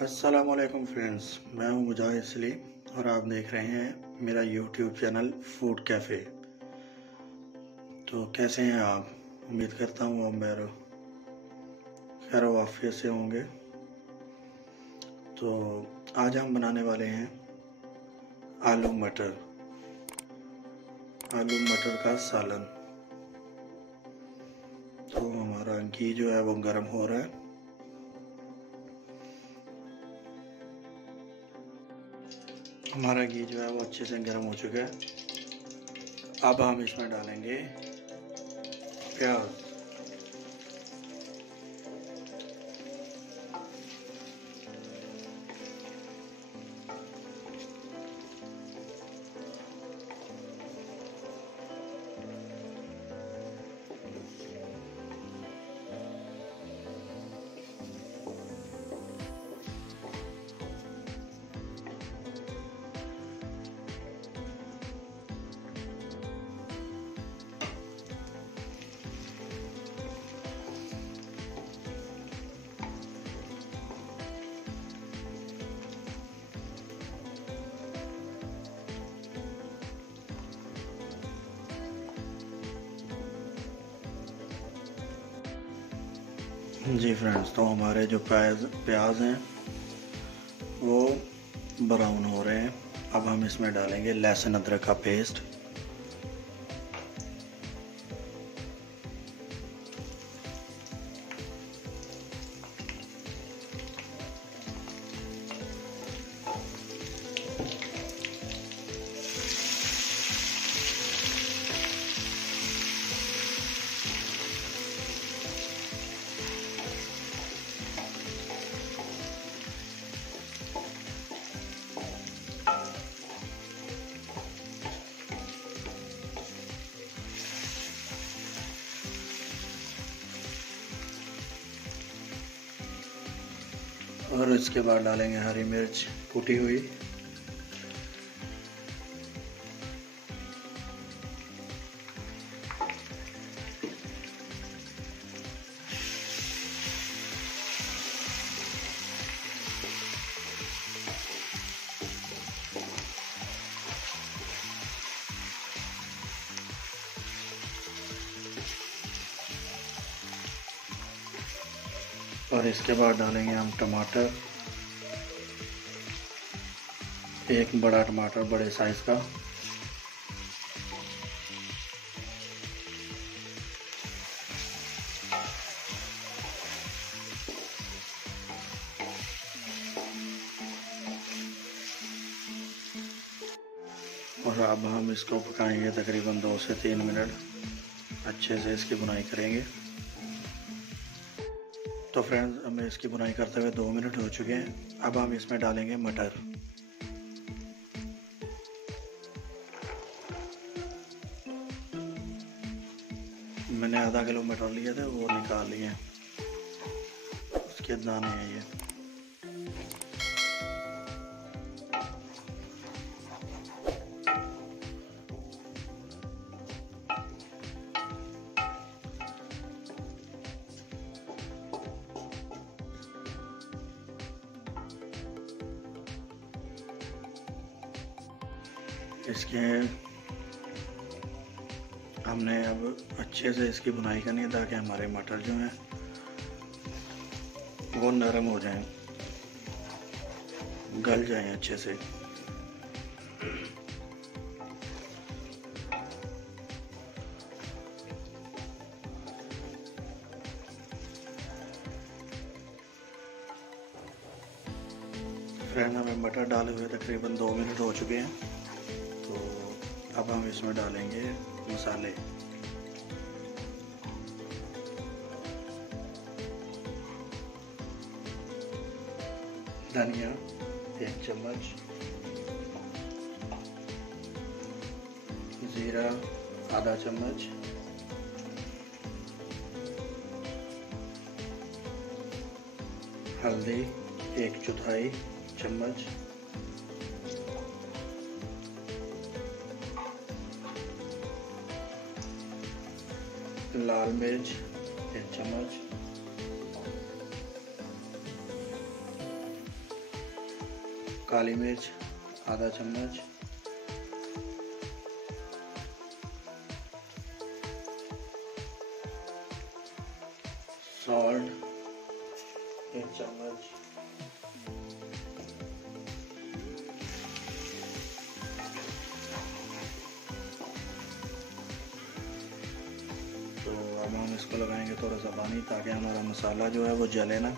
अस्सलामुअलैकुम फ्रेंड्स, मैं हूं मुजाहिद सलीम और आप देख रहे हैं मेरा यूट्यूब चैनल फूड कैफ़े। तो कैसे हैं आप? उम्मीद करता हूं आप मेरे खैर वाफियत से होंगे। तो आज हम बनाने वाले हैं आलू मटर का सालन। तो हमारा घी जो है वो गर्म हो रहा है। हमारा घी जो है वो अच्छे से गर्म हो चुका है। अब हम इसमें डालेंगे प्याज। जी फ्रेंड्स, तो हमारे जो प्याज हैं वो ब्राउन हो रहे हैं। अब हम इसमें डालेंगे लहसुन अदरक का पेस्ट। और इसके बाद डालेंगे हरी मिर्च कुटी हुई। और इसके बाद डालेंगे हम टमाटर, एक बड़ा टमाटर बड़े साइज का। और अब हम इसको पकाएंगे तकरीबन 2 से 3 मिनट। अच्छे से इसकी बुनाई करेंगे। तो फ्रेंड्स, हमें इसकी बुनाई करते हुए 2 मिनट हो चुके हैं। अब हम इसमें डालेंगे मटर। मैंने आधा किलो मटर लिए थे, वो निकाल लिए। उसके दाने हैं ये। इसके हमने अब अच्छे से इसकी बुनाई करनी है ताकि हमारे मटर जो हैं वो नरम हो जाएं, गल जाएं अच्छे से। फ्रेंड, हमें मटर डाले हुए तकरीबन 2 मिनट हो चुके हैं। तो अब हम इसमें डालेंगे मसाले। धनिया 1 चम्मच, जीरा आधा चम्मच, हल्दी 1/4 चम्मच, लाल मिर्च 1 चम्मच, काली मिर्च आधा चम्मच, सॉल्ट 1 चम्मच, तो अब हम इसको लगाएंगे थोड़ा सा पानी ताकि हमारा मसाला जो है वो जले ना।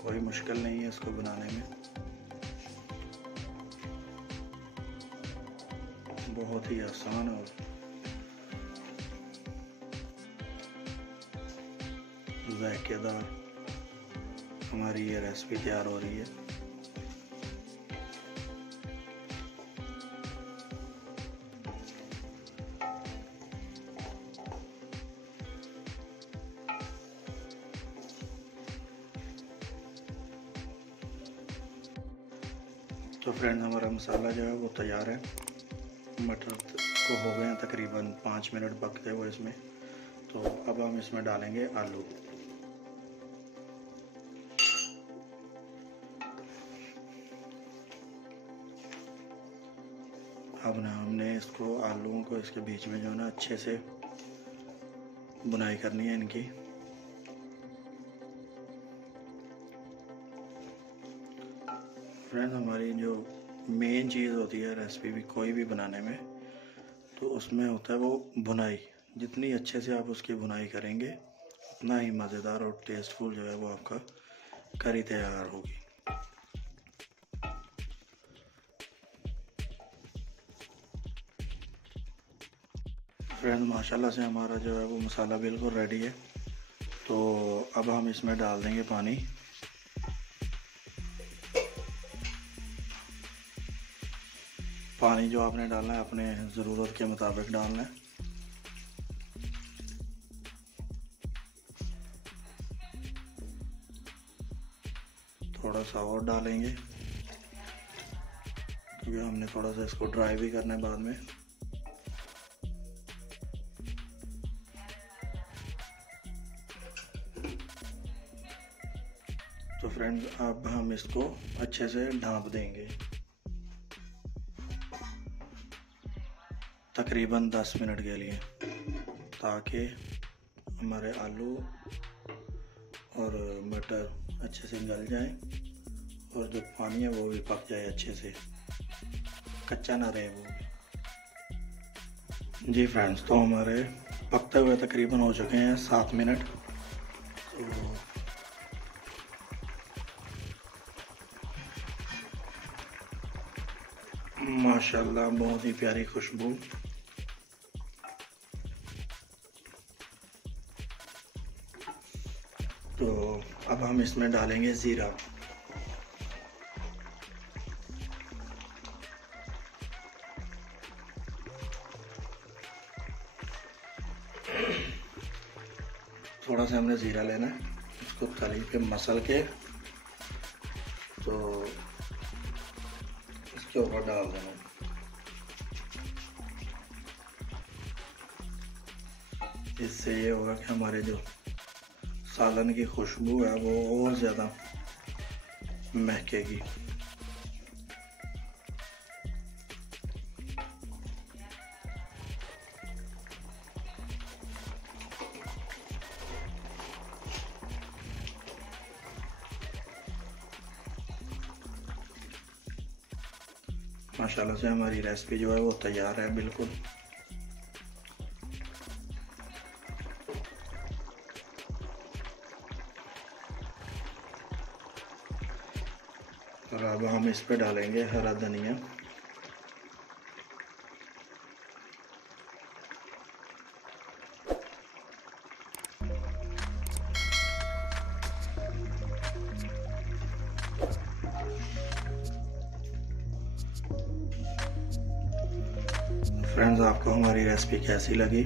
कोई मुश्किल नहीं है इसको बनाने में, बहुत ही आसान और जायकेदार हमारी ये रेसिपी तैयार हो रही है। तो फ्रेंड्स हमारा मसाला जो है वो तैयार है। मटर को हो गए हैं तकरीबन 5 मिनट पकते हुए इसमें। तो अब हम इसमें डालेंगे आलू। अब ना हमने इसको आलूओं को इसके बीच में जो है ना अच्छे से बुनाई करनी है इनकी। फ्रेंड्स हमारी जो मेन चीज़ होती है रेसिपी भी कोई भी बनाने में, तो उसमें होता है वो भुनाई। जितनी अच्छे से आप उसकी भुनाई करेंगे उतना ही मज़ेदार और टेस्टफुल जो है वो आपका करी तैयार होगी। फ्रेंड्स माशाल्लाह से हमारा जो है वो मसाला बिल्कुल रेडी है। तो अब हम इसमें डाल देंगे पानी। पानी जो आपने डालना है अपने ज़रूरत के मुताबिक डालना है। थोड़ा सा और डालेंगे क्योंकि हमने थोड़ा सा इसको ड्राई भी करना है बाद में। तो फ्रेंड्स अब हम इसको अच्छे से ढाँप देंगे तकरीबन 10 मिनट के लिए, ताकि हमारे आलू और मटर अच्छे से गल जाएं और जो पानी है वो भी पक जाए अच्छे से, कच्चा ना रहे वो भी। जी फ्रेंड्स तो हमारे पकते हुए तकरीबन हो चुके हैं 7 मिनट। तो माशाल्लाह बहुत ही प्यारी खुशबू। तो अब हम इसमें डालेंगे ज़ीरा। थोड़ा सा हमने ज़ीरा लेना है, इसको तली पे मसल के तो इसके ऊपर डाल देना। इससे ये होगा कि हमारे जो सालन की खुशबू है वो और ज़्यादा महकेगी। माशाल्लाह से हमारी रेसिपी जो है वो तैयार है बिल्कुल। और अब हम इस पे डालेंगे हरा धनिया। फ्रेंड्स, आपको हमारी रेसिपी कैसी लगी?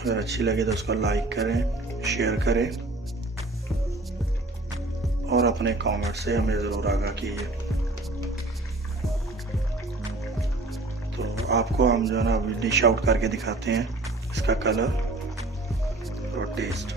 अगर अच्छी लगी तो उसको लाइक करें, शेयर करें और अपने कमेंट से हमें ज़रूर आगाह कीजिए। तो आपको हम जो है ना अभी डिश आउट करके दिखाते हैं इसका कलर और टेस्ट।